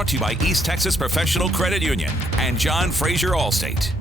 brought to you by East Texas Professional Credit Union and John Fraser Allstate.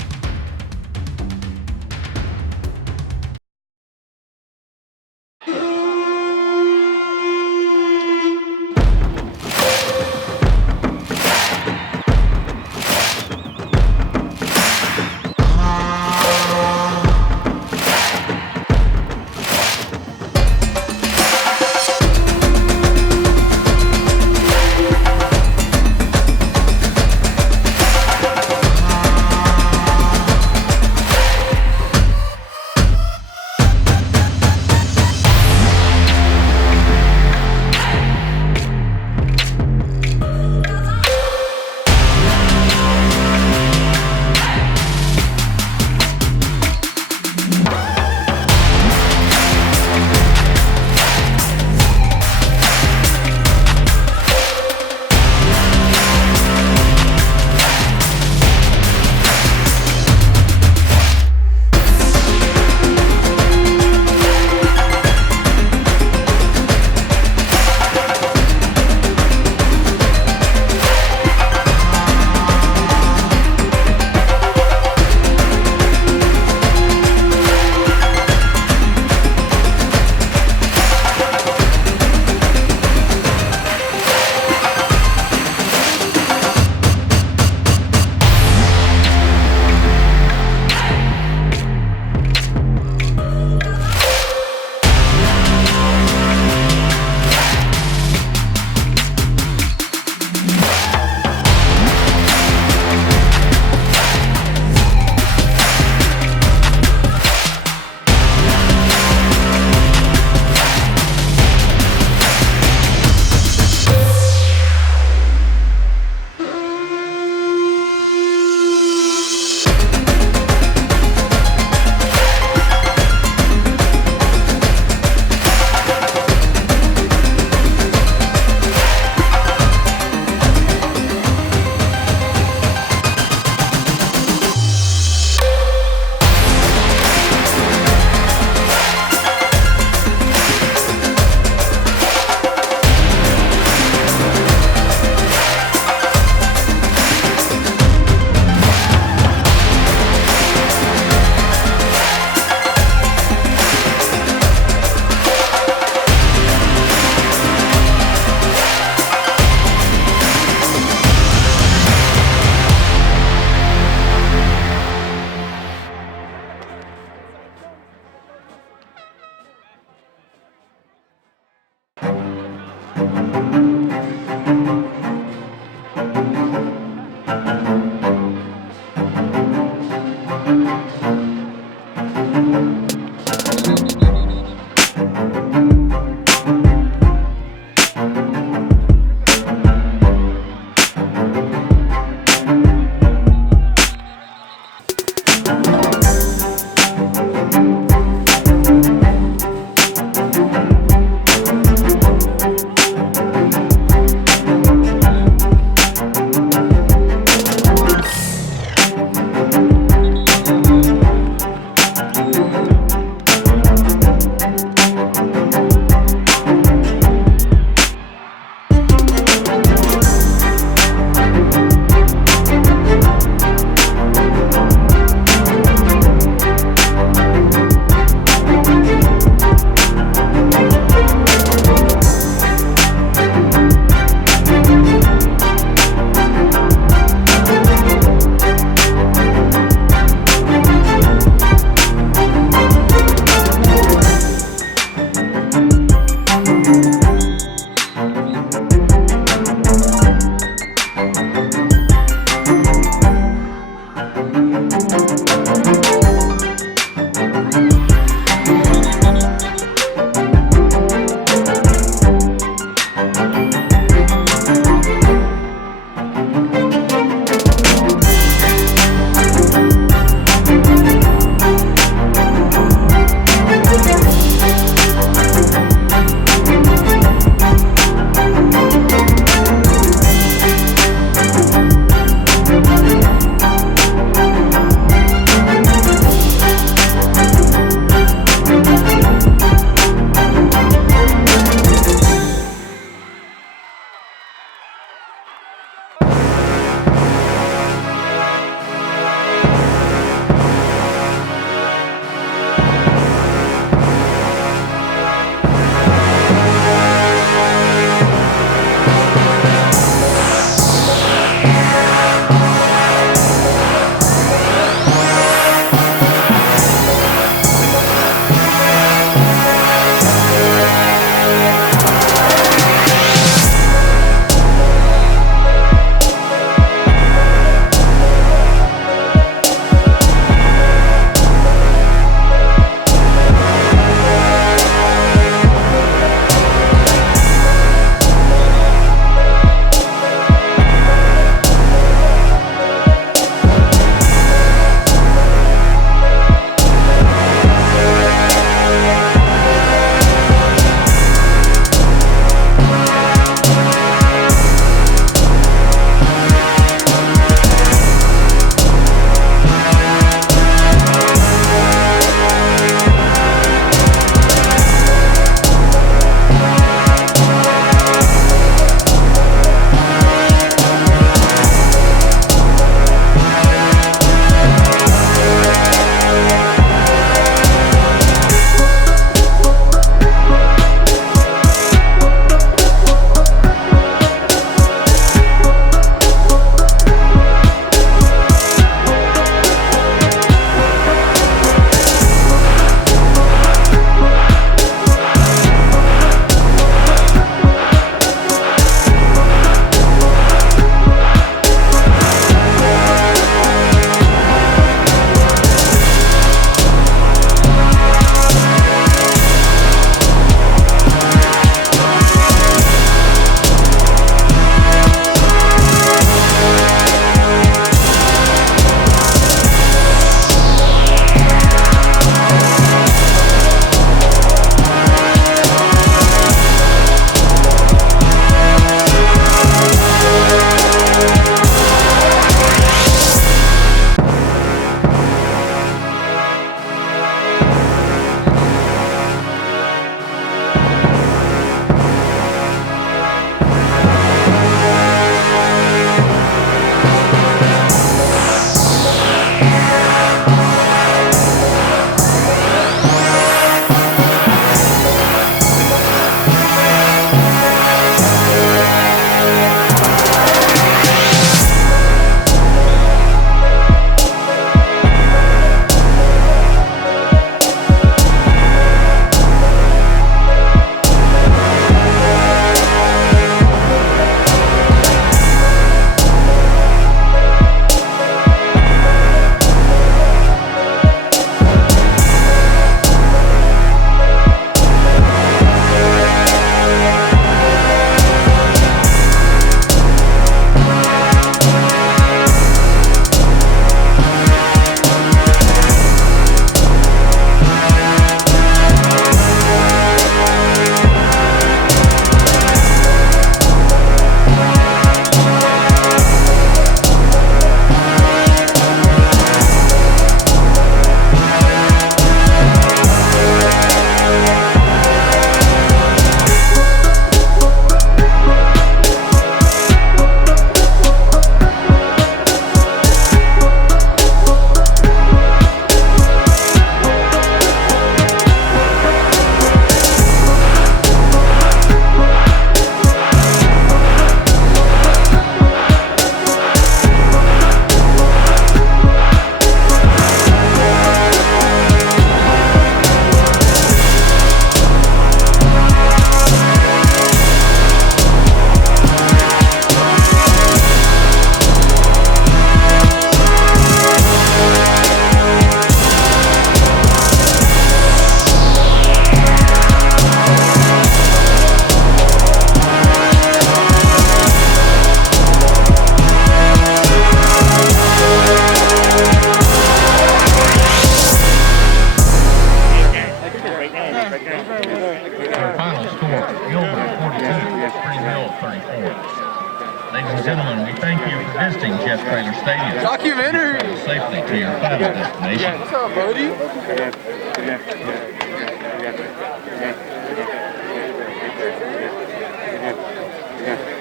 gentlemen, we thank you for visiting Jeff Traylor Stadium. Documentary! Travel safely to your final destination. What's up, buddy?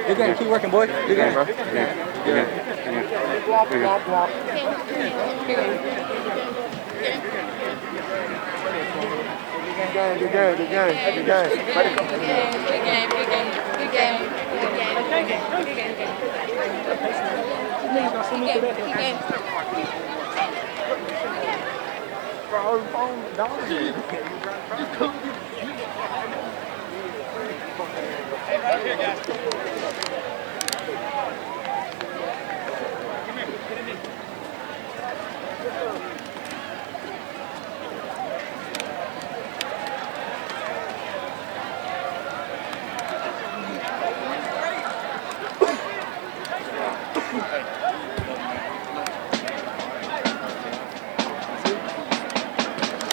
Good game. Keep working, boy. Good game, bro. Good game. Right here, guys.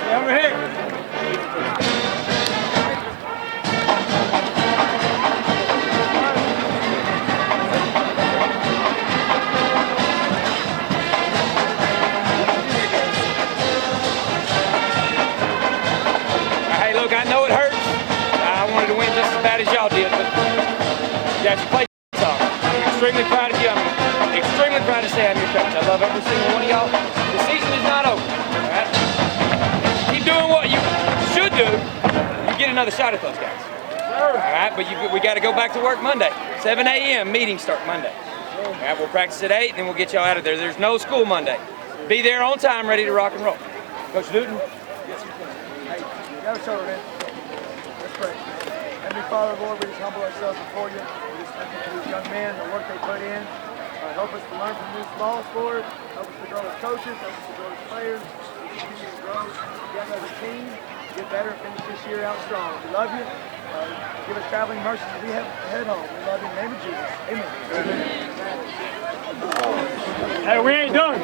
Over here. Hey, look, I know it hurts. I wanted to win just as bad as y'all did, but yeah, you played tough. I'm extremely proud of you. I'm extremely proud to say I'm your coach. I love every single one of y'all. The season is not over. All right? Keep doing what you should do. You get another shot at those guys. All right, but we got to go back to work Monday. 7 a.m. meetings start Monday. All right, we'll practice at 8, and then we'll get y'all out of there. There's no school Monday. Be there on time, ready to rock and roll. Coach Newton? Got a shoulder, man. Let's pray. Heavenly Father, Lord, we just humble ourselves before you. We just thank you for these young men, the work they put in. Help us to learn from these balls, Lord. Help us to grow as coaches. Help us to grow as players. We continue to grow together as a team. Get better and finish this year out strong. We love you. Give us traveling mercies as we head home. We love you in the name of Jesus. Amen. Hey, we ain't done.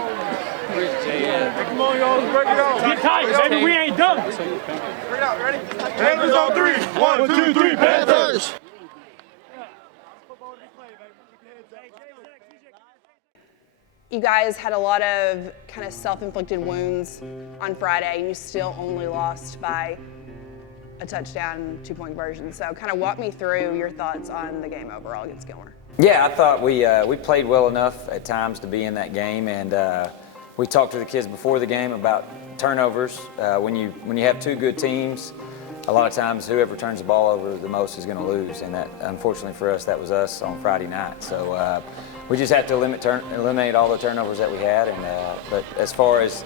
Come on, y'all. Let's break it off. Get tight, baby. We ain't done. Bring it out. Ready? Panthers on 3. 1, 2, 3, Panthers! You guys had a lot of kind of self-inflicted wounds on Friday, and you still only lost by a touchdown, 2-point conversion. So kind of walk me through your thoughts on the game overall against Gilmer. Yeah, I thought we played well enough at times to be in that game, and we talked to the kids before the game about turnovers. When you have two good teams, a lot of times whoever turns the ball over the most is going to lose, and that, unfortunately for us, that was us on Friday night. So we just have to eliminate all the turnovers that we had. And but as far as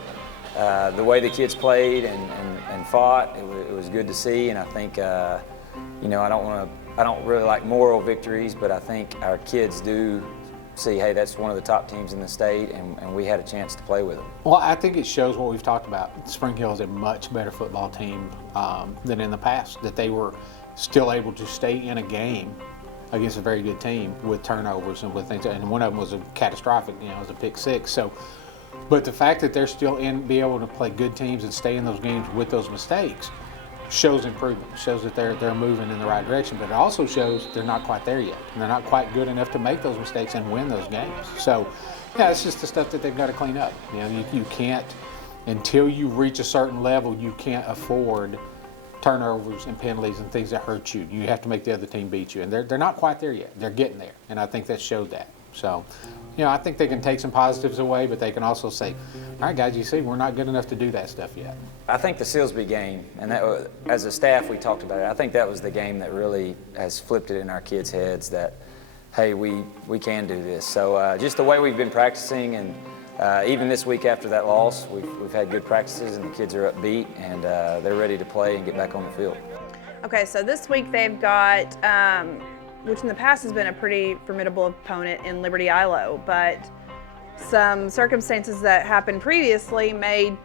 the way the kids played and fought, it was good to see. And I think you know, I don't really like moral victories, but I think our kids do see, hey, that's one of the top teams in the state, and we had a chance to play with them. Well, I think it shows what we've talked about. Spring Hill is a much better football team than in the past, that they were still able to stay in a game against a very good team with turnovers and with things, and one of them was a catastrophic, you know, it was a pick six. So, but the fact that they're still be able to play good teams and stay in those games with those mistakes shows improvement, shows that they're moving in the right direction, but it also shows they're not quite there yet, and they're not quite good enough to make those mistakes and win those games. So, yeah, it's just the stuff that they've got to clean up. You know, you can't, until you reach a certain level, you can't afford turnovers and penalties and things that hurt you. You have to make the other team beat you, and they're not quite there yet. They're getting there, and I think that showed that. So, you know, I think they can take some positives away, but they can also say, all right, guys, you see, we're not good enough to do that stuff yet. I think the Silsbee game, and that, as a staff, we talked about it. I think that was the game that really has flipped it in our kids' heads that, hey, we can do this. So just the way we've been practicing, and even this week after that loss, we've had good practices, and the kids are upbeat, and they're ready to play and get back on the field. Okay, so this week they've got, which in the past has been a pretty formidable opponent in Liberty ILO, but some circumstances that happened previously may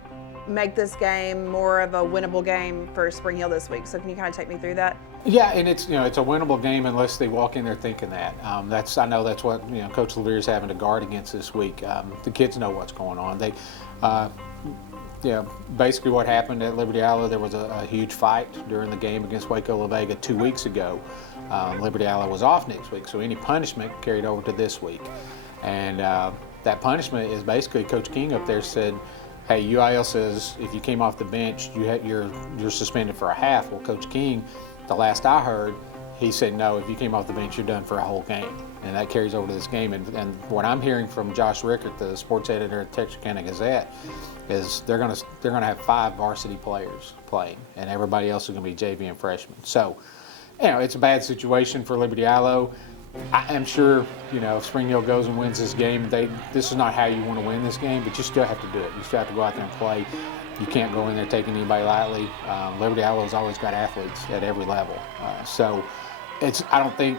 make this game more of a winnable game for Spring Hill this week. So can you kind of take me through that? Yeah, and it's, you know, it's a winnable game unless they walk in there thinking that. I know that's what, you know, Coach Louvier is having to guard against this week. The kids know what's going on. They, yeah, basically what happened at Liberty ILO, there was a huge fight during the game against Waco La Vega 2 weeks ago. Liberty Isle was off next week, so any punishment carried over to this week. And that punishment is basically Coach King up there said, hey, UIL says if you came off the bench, you're suspended for a half. Well, Coach King, the last I heard, he said, no, if you came off the bench, you're done for a whole game. And that carries over to this game. And what I'm hearing from Josh Rickert, the sports editor at Texarkana Gazette, is they're gonna have 5 varsity players playing, and everybody else is gonna be JV and freshmen. So, it's a bad situation for Liberty Isle. I am sure, if Spring Hill goes and wins this game, this is not how you want to win this game, but you still have to do it. You still have to go out there and play. You can't go in there taking anybody lightly. Liberty Isle has always got athletes at every level. So I don't think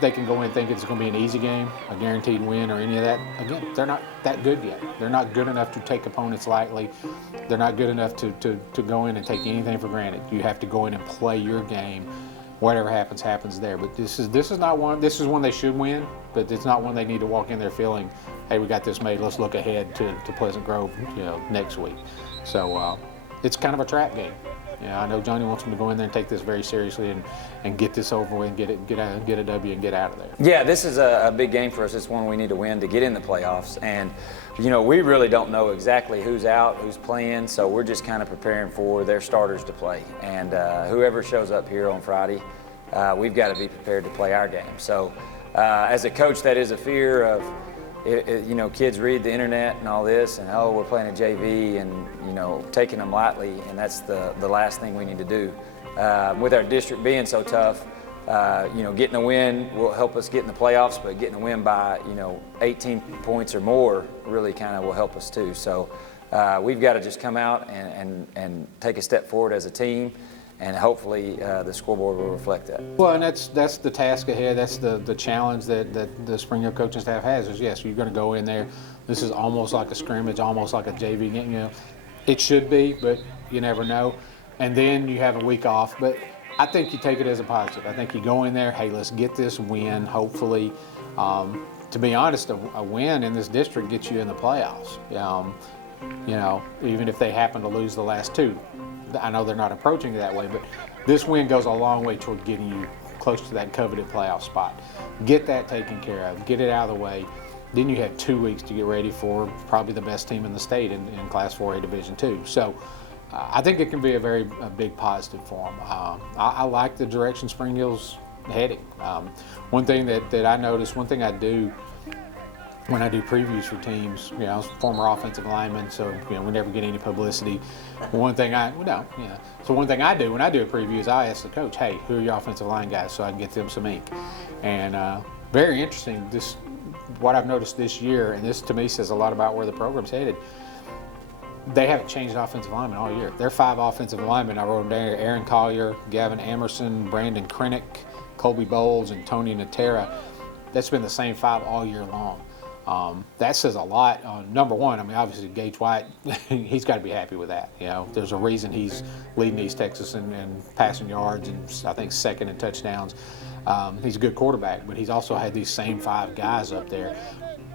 they can go in and think it's going to be an easy game, a guaranteed win or any of that. Again, they're not that good yet. They're not good enough to take opponents lightly. They're not good enough to go in and take anything for granted. You have to go in and play your game. Whatever happens, happens there. But this is not one. This is one they should win, but it's not one they need to walk in there feeling, hey, we got this made. Let's look ahead to Pleasant Grove, next week. So it's kind of a trap game. I know Johnny wants them to go in there and take this very seriously and get this over with and get a W and get out of there. Yeah, this is a big game for us. It's one we need to win to get in the playoffs. And we really don't know exactly who's out, who's playing, so we're just kind of preparing for their starters to play. And whoever shows up here on Friday, we've got to be prepared to play our game. So as a coach, that is a fear of, kids read the internet and all this, and we're playing a JV, and taking them lightly, and that's the last thing we need to do. With our district being so tough, getting a win will help us get in the playoffs, but getting a win by 18 points or more really kind of will help us too. So we've got to just come out and take a step forward as a team. And hopefully the scoreboard will reflect that. Well, and that's the task ahead. That's the challenge that the Spring Hill coaching staff has. Is yes, you're going to go in there. This is almost like a scrimmage, almost like a JV game. It should be, but you never know. And then you have a week off. But I think you take it as a positive. I think you go in there. Hey, let's get this win. Hopefully, to be honest, a win in this district gets you in the playoffs. Even if they happen to lose the last 2. I know they're not approaching it that way, but this win goes a long way toward getting you close to that coveted playoff spot. Get that taken care of, get it out of the way. Then you have 2 weeks to get ready for probably the best team in the state in Class 4A Division II. So I think it can be a big positive for them. I like the direction Spring Hill's heading. One thing that I noticed, one thing I do when I do previews for teams, I was a former offensive lineman, so we never get any publicity. One thing I do when I do a preview is I ask the coach, hey, who are your offensive line guys, so I can get them some ink. And very interesting, what I've noticed this year, and this to me says a lot about where the program's headed. They haven't changed offensive linemen all year. They're 5 offensive linemen. I wrote them down here: Aaron Collier, Gavin Emerson, Brandon Krennick, Colby Bowles, and Tony Natera. That's been the same 5 all year long. That says a lot. Number one, obviously Gage White, he's got to be happy with that. There's a reason he's leading East Texas in passing yards and I think second in touchdowns. He's a good quarterback, but he's also had these same 5 guys up there.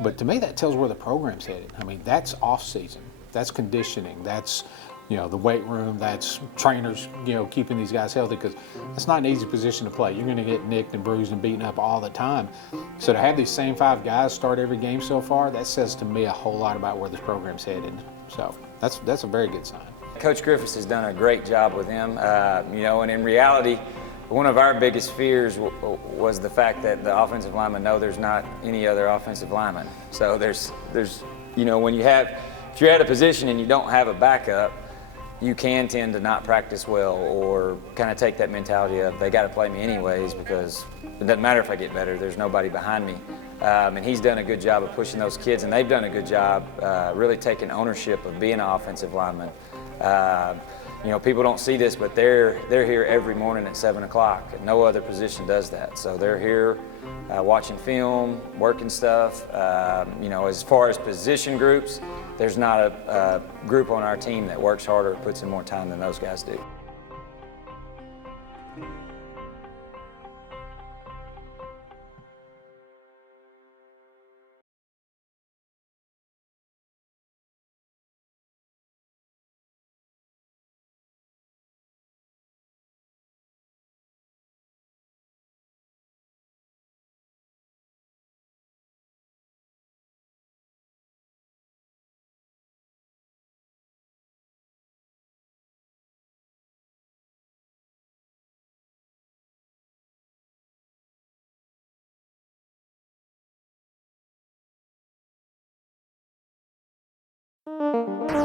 But to me, that tells where the program's headed. That's off season. That's conditioning. That's the weight room. That's trainers, keeping these guys healthy, because it's not an easy position to play. You're going to get nicked and bruised and beaten up all the time. So to have these same 5 guys start every game so far, that says to me a whole lot about where this program's headed. So that's a very good sign. Coach Griffiths has done a great job with them, and in reality, one of our biggest fears was the fact that the offensive linemen know there's not any other offensive lineman. So there's when if you're at a position and you don't have a backup, you can tend to not practice well or kind of take that mentality of they got to play me anyways because it doesn't matter if I get better, there's nobody behind me. And he's done a good job of pushing those kids, and they've done a good job really taking ownership of being an offensive lineman. People don't see this, but they're here every morning at 7 o'clock. No other position does that. So they're here watching film, working stuff. As far as position groups, there's not a group on our team that works harder or puts in more time than those guys do.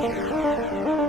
Bye.